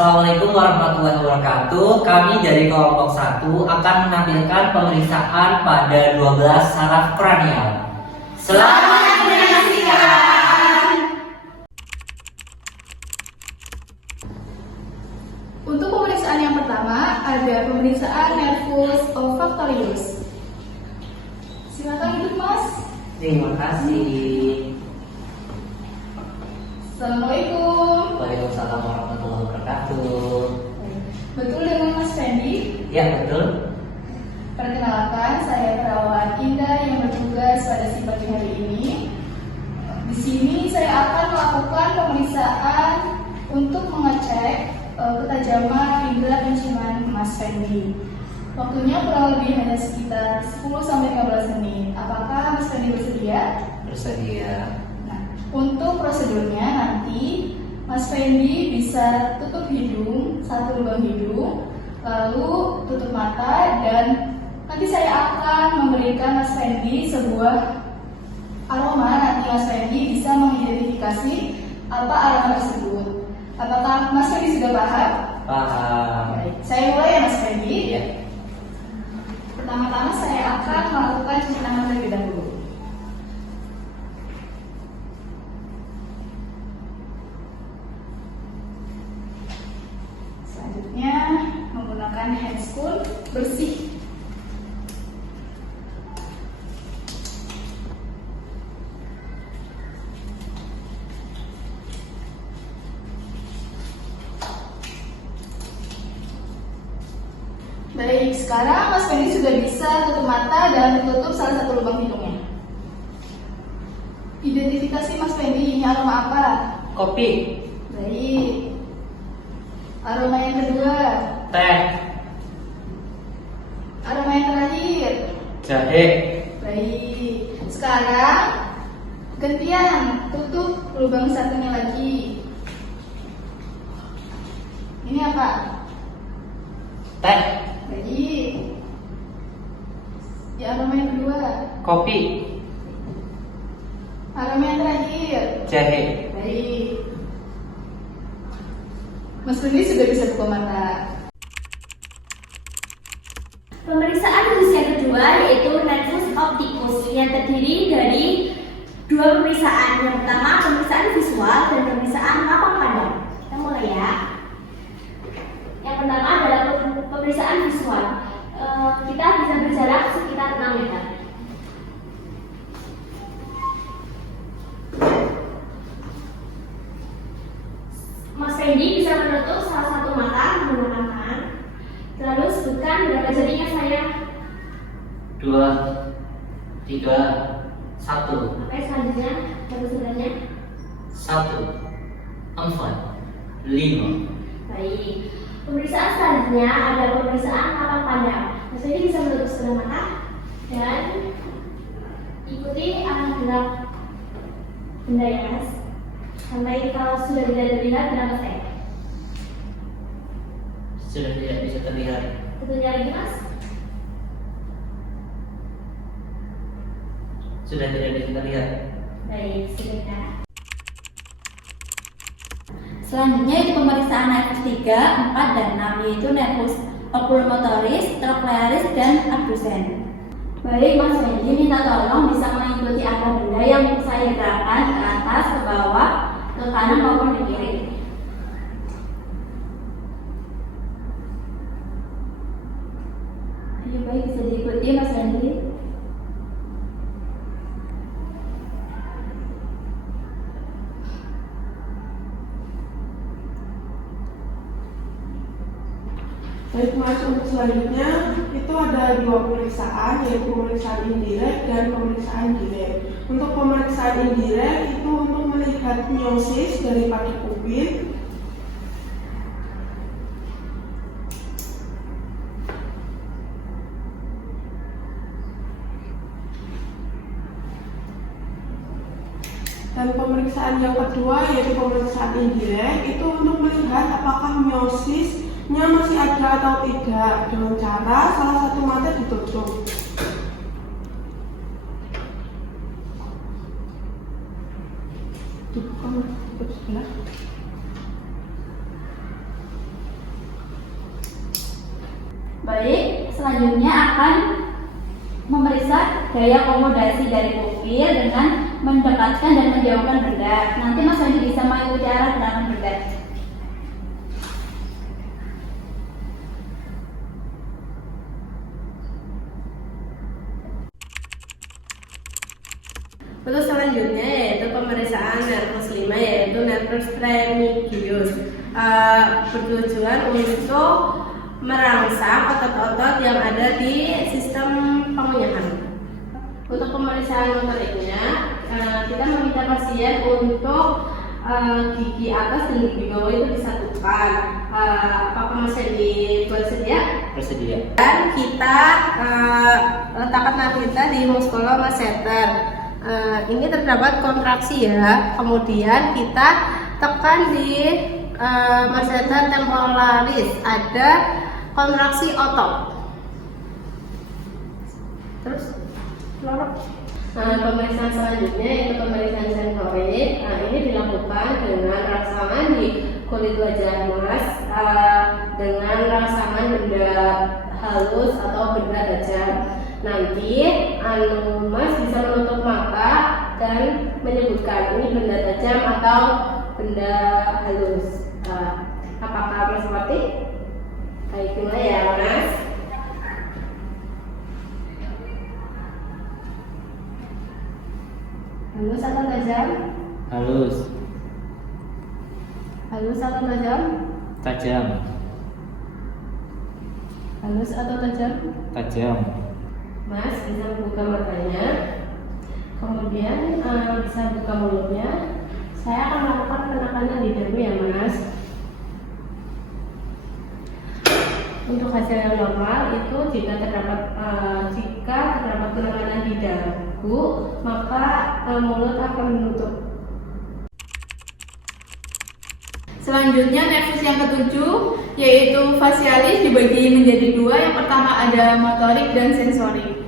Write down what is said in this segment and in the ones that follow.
Assalamualaikum warahmatullahi wabarakatuh. Kami dari kelompok 1 akan menampilkan pemeriksaan pada 12 saraf kranial. Selamat menyaksikan. Untuk pemeriksaan yang pertama ada pemeriksaan nervus olfactorius. Silakan duduk, Mas. Terima kasih. Assalamualaikum. Waalaikumsalam warahmatullahi wabarakatuh. Betul dengan Mas Fendi? Ya, betul. Perkenalkan, saya perawat Indah yang bertugas pada si pagi hari ini. Di sini saya akan melakukan pemeriksaan untuk mengecek ketajaman indera penciuman Mas Fendi. Waktunya kurang lebih hanya sekitar 10-15 menit. Apakah Mas Fendi bersedia? Bersedia. Nah, untuk prosedurnya nanti Mas Fendi bisa tutup hidung, satu lubang hidung, lalu tutup mata, dan nanti saya akan memberikan Mas Fendi sebuah aroma. Nanti Mas Fendi bisa mengidentifikasi apa aroma tersebut. Apakah Mas Fendi sudah paham? Paham. Baik, saya mulai ya Mas Fendi. Ya. Pertama-tama saya akan melakukan cuci tangan terlebih dahulu. Selanjutnya menggunakan handscoon bersih. Baik, sekarang Mas Fendi sudah bisa tutup mata dan tutup salah satu lubang hidungnya. Identifikasi Mas Fendi, ini aroma apa? Kopi. Baik. Aroma yang kedua. Teh. Aroma yang terakhir. Jahe. Baik. Sekarang gantian, tutup lubang satunya lagi. Ini apa? Teh. Baik. Ya, aroma yang kedua. Kopi. Aroma yang terakhir. Jahe. Baik. Mas Fendi sudah bisa buka mata. Pemeriksaan khusus yang kedua yaitu nervus opticus yang terdiri dari dua pemeriksaan. Yang pertama pemeriksaan visual dan pemeriksaan mapak pandang. Kita mulai ya. Yang pertama adalah pemeriksaan visual. Kita bisa berjarak sekitar 6 meter. Mas Fendi bisa menutup salah satu mata menggunakan tangan. Lalu sebutkan berapa jarinya saya. 2, 3, 1. Oke, selanjutnya baru sebenarnya. 1, 4, 5. Baik. Pemeriksaan selanjutnya ada pemeriksaan mapak pandang. Mas Fendi bisa menutup sebelah mata dan ikuti arah gerak benda ya Mas. Sampai kalau sudah tidak terlihat berangkat saya. Sudah tidak bisa terlihat. Tentunya lagi Mas. Sudah tidak bisa terlihat. Baik, sudah. Selanjutnya itu pemeriksaan nervus 3, 4, dan 6, yaitu nervus oculomotoris, trochlearis, dan abdusen. Baik Mas Fendi, minta tolong bisa mengikuti arah benda yang saya gerakkan ke atas, ke bawah, ke kanan maupun ke kiri. Ayo baik, bisa diikuti Mas Fendi. Baik Mas, untuk selanjutnya itu ada dua pemeriksaan, yaitu pemeriksaan indirect dan pemeriksaan direct. Untuk pemeriksaan indirect itu untuk melihat miosis dari pati pupil. Dan pemeriksaan yang kedua yaitu pemeriksaan indirect itu untuk melihat apakah miosisnya masih ada atau tidak dengan cara salah satu mata ditutup. Tutup sebelah. selanjutnya akan memeriksa gaya akomodasi dari pupil dengan mendekatkan dan menjauhkan benda. Nanti Mas Wendy bisa mengikuti arah gerakan benda. Untuk selanjutnya yaitu pemeriksaan nervus 5 yaitu nervus tremigius, bertujuan untuk merangsang otot-otot yang ada di sistem pengunyahan. Untuk pemeriksaan motoriknya, kita meminta pasien untuk gigi atas dan gigi bawah itu disatukan. Apakah Mas Hendy bersedia? Bersedia. Dan kita letakkan napi kita di muskulomasseter. Ini terdapat kontraksi ya. Kemudian kita tekan di masseter temporalis, ada kontraksi otot. Terus pemeriksaan selanjutnya yaitu pemeriksaan sensorik. Ini dilakukan dengan rangsangan di kulit wajah Mas, dengan rangsangan benda halus atau benda tajam. Nanti Mas bisa menutup mata dan menyebutkan ini benda tajam atau benda halus. Apakah Mas mengerti? Baik, mulai ya Mas. Halus atau tajam? Halus. Halus atau tajam? Tajam. Halus atau tajam? Tajam. Mas bisa buka matanya, kemudian bisa buka mulutnya. Saya akan melakukan penekanan lidahmu ya Mas. Untuk hasil yang normal itu jika terdapat penekanan di dagu, maka mulut akan menutup. Selanjutnya nervus yang ketujuh yaitu facialis dibagi menjadi dua. Yang pertama ada motorik dan sensorik.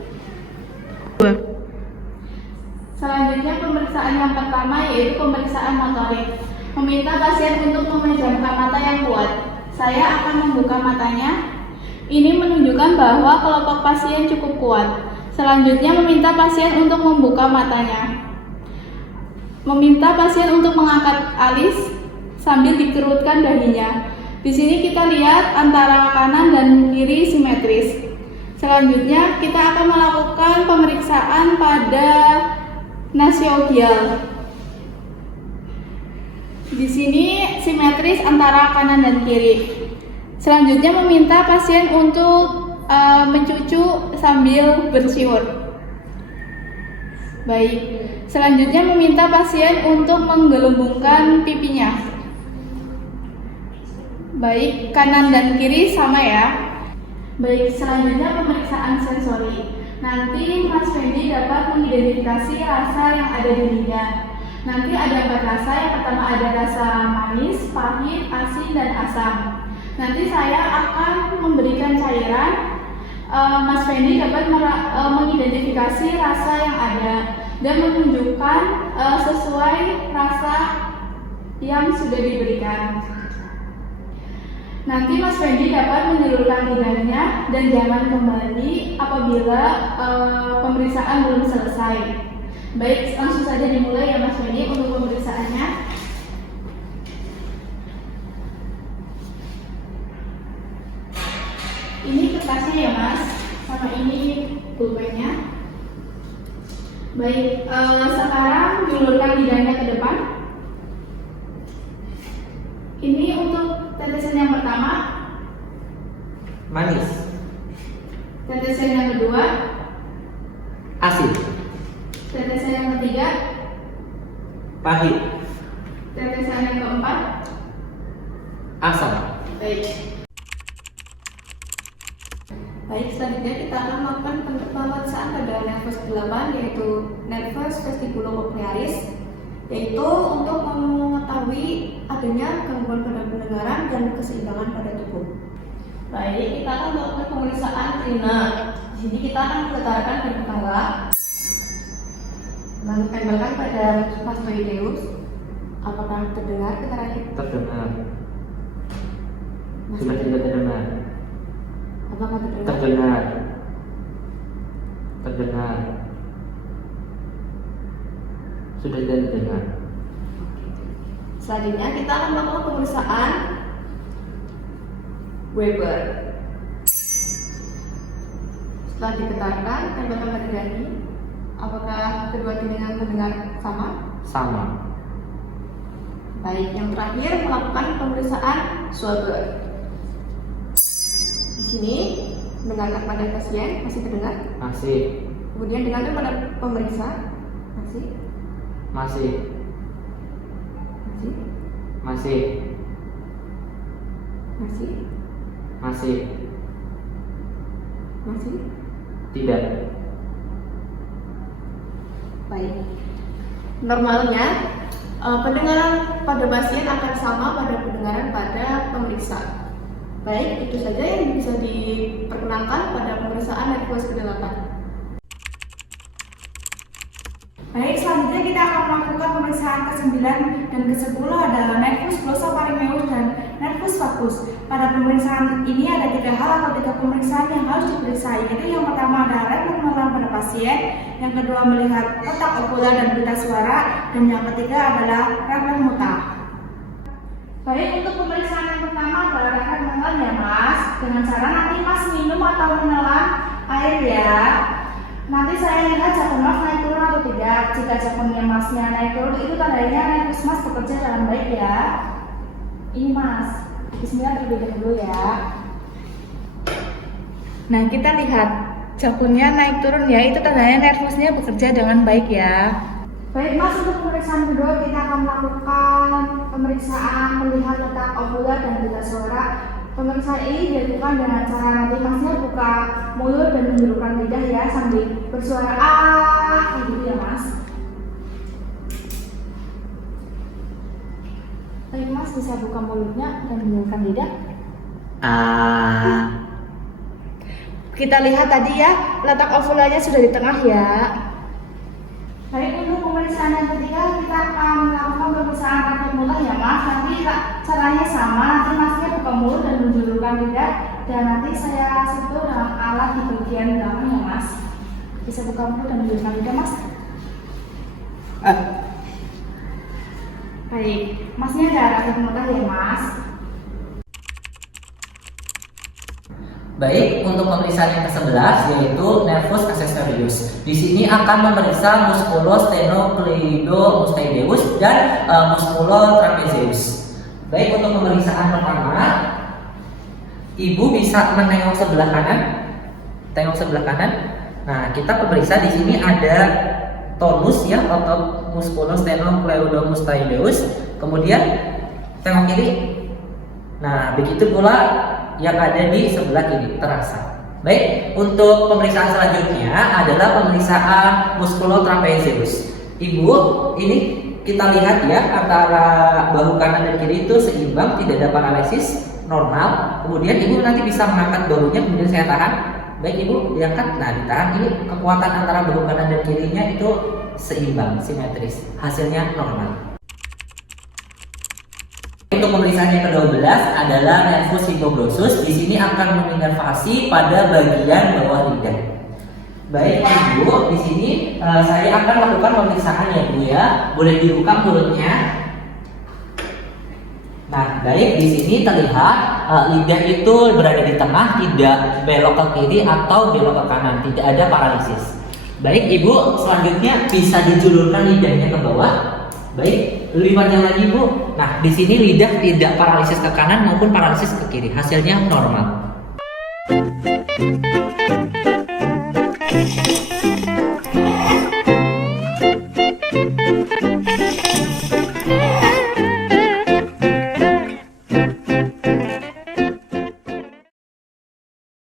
Selanjutnya pemeriksaan yang pertama yaitu pemeriksaan motorik. Meminta pasien untuk memejamkan mata yang kuat. Saya akan membuka matanya. Ini menunjukkan bahwa kelopak pasien cukup kuat. Selanjutnya meminta pasien untuk membuka matanya. Meminta pasien untuk mengangkat alis sambil dikerutkan dahinya. Di sini kita lihat antara kanan dan kiri simetris. Selanjutnya kita akan melakukan pemeriksaan pada nasiogial. Di sini simetris antara kanan dan kiri. Selanjutnya meminta pasien untuk mencucu sambil bersiul. Baik. Selanjutnya meminta pasien untuk menggelembungkan pipinya. Baik, kanan dan kiri sama ya. Baik, selanjutnya pemeriksaan sensori. Nanti Mas Wendy dapat mengidentifikasi rasa yang ada di lidah. Nanti ada 4 rasa. Yang pertama ada rasa manis, pahit, asin, dan asam. Nanti saya akan memberikan cairan. Mas Wendy dapat mengidentifikasi rasa yang ada dan menunjukkan sesuai rasa yang sudah diberikan. Nanti Mas Wendy dapat menyalurkan lidahnya dan jangan kembali apabila pemeriksaan belum selesai. Baik, langsung saja dimulai ya Mas Wendy untuk pemeriksaannya. Ini kertasnya ya Mas, sama ini pulpennya. Baik, sekarang julurkan lidahnya ke depan. Ini untuk tetesan yang pertama, Manis. tetesan yang kedua, Asin. tetesan yang ketiga, Pahit. tetesan yang keempat. Asam. Baik. Baik, selanjutnya kita akan melakukan pemeriksaan pada nervus 8 yaitu nervus vestibulocochlearis, yaitu untuk mengetahui adanya gangguan pada pendengaran dan keseimbangan pada tubuh. Baik, kita akan melakukan pemeriksaan telinga. Di sini kita akan meletakkan berkala, menempelkan pada mastoideus. Apakah terdengar getarannya? Terdengar. Sudah tidak terdengar. Apakah terdengar? Terdengar. Terdengar. Sudah terdengar. Selanjutnya kita akan melakukan pemeriksaan Weber. Setelah digetarkan, tembakan berdani. Apakah kedua telinga mendengar sama? Sama. Baik, yang terakhir melakukan pemeriksaan Schwaber. Di sini mendengarkan pada pasien masih terdengar. Masih. Kemudian dengarkan pada pemeriksa masih, Masih. masih, Masih. masih, Masih. masih. Tidak. Baik. Normalnya pendengaran pada pasien akan sama pada pendengaran pada pemeriksa. Baik, itu saja yang bisa diperkenalkan pada pemeriksaan nervus ke-8. Baik, selanjutnya kita akan melakukan pemeriksaan ke-9 dan ke-10 adalah nervus glossopharyngeus dan nervus vagus. Pada pemeriksaan ini ada 3 hal atau 3 pemeriksaan yang harus diperiksa, yaitu yang pertama adalah rem pengenalan pada pasien, yang kedua melihat letak okular dan pita suara, dan yang ketiga adalah refleks muta. Baik, untuk pemeriksaan yang pertama adalah refleks menelan ya Mas, dengan cara nanti Mas minum atau menelan air ya. Nanti saya lihat jakun Mas naik turun atau tidak. Jika jakunnya Masnya naik turun, itu tandanya nervus Mas bekerja dengan baik ya. Ini Mas, bismillah terlebih dahulu ya. Nah, kita lihat jakunnya naik turun ya, itu tandanya nervusnya bekerja dengan baik ya. Baik Mas, untuk pemeriksaan kedua kita akan melakukan pemeriksaan melihat letak okular dan pita suara. Pemeriksaan ini dilakukan dengan cara nanti Masnya buka mulut dan menundukkan lidah ya sambil bersuara kayak gitu ya Mas. Baik Mas, bisa buka mulutnya dan menundukkan lidah. Kita lihat tadi ya, letak ovularnya sudah di tengah ya. Baik, untuk pemeriksaan yang ketiga kita akan melakukan pemeriksaan refleks muta ya Mas. Nanti caranya sama, nanti Masnya buka mulut dan menjulurkan lidah, dan nanti saya sentuh dengan alat di bagian belakang ya Mas. Bisa buka mulut dan menjulurkan lidah Mas. Baik, Masnya ada refleks muta ya Mas. Baik, untuk pemeriksaan yang ke-11 yaitu nervus accessorius. Di sini akan memeriksa musculostenochleidomustaedeus dan musculotrapezius. Baik, untuk pemeriksaan pertama, Ibu bisa menengok sebelah kanan. Tengok sebelah kanan. Nah, kita pemeriksa di sini ada tonus ya, otot musculostenochleidomustaedeus. Kemudian tengok kiri. Nah, begitu pula yang ada di sebelah kiri terasa. Baik, untuk pemeriksaan selanjutnya adalah pemeriksaan musculotrapezius. Ibu, ini kita lihat ya, antara bahu kanan dan kiri itu seimbang, tidak ada paralisis, normal. Kemudian Ibu nanti bisa mengangkat bahunya, kemudian saya tahan. Baik Ibu, diangkat, nah ditahan. Ini kekuatan antara bahu kanan dan kirinya itu seimbang, simetris. Hasilnya normal. Untuk pemeriksaan yang ke-12 adalah nervus hypoglossus. Di sini akan menginervasi pada bagian bawah lidah. Baik Ibu, di sini saya akan lakukan pemeriksaan ya Bu ya. Boleh dibuka mulutnya. Nah, baik, di sini terlihat lidah itu berada di tengah, tidak belok ke kiri atau belok ke kanan, tidak ada paralisis. Baik Ibu, selanjutnya bisa dijulurkan lidahnya ke bawah. Baik, lebih panjang lagi Bu. Nah, di sini lidah tidak paralisis ke kanan maupun paralisis ke kiri. Hasilnya normal.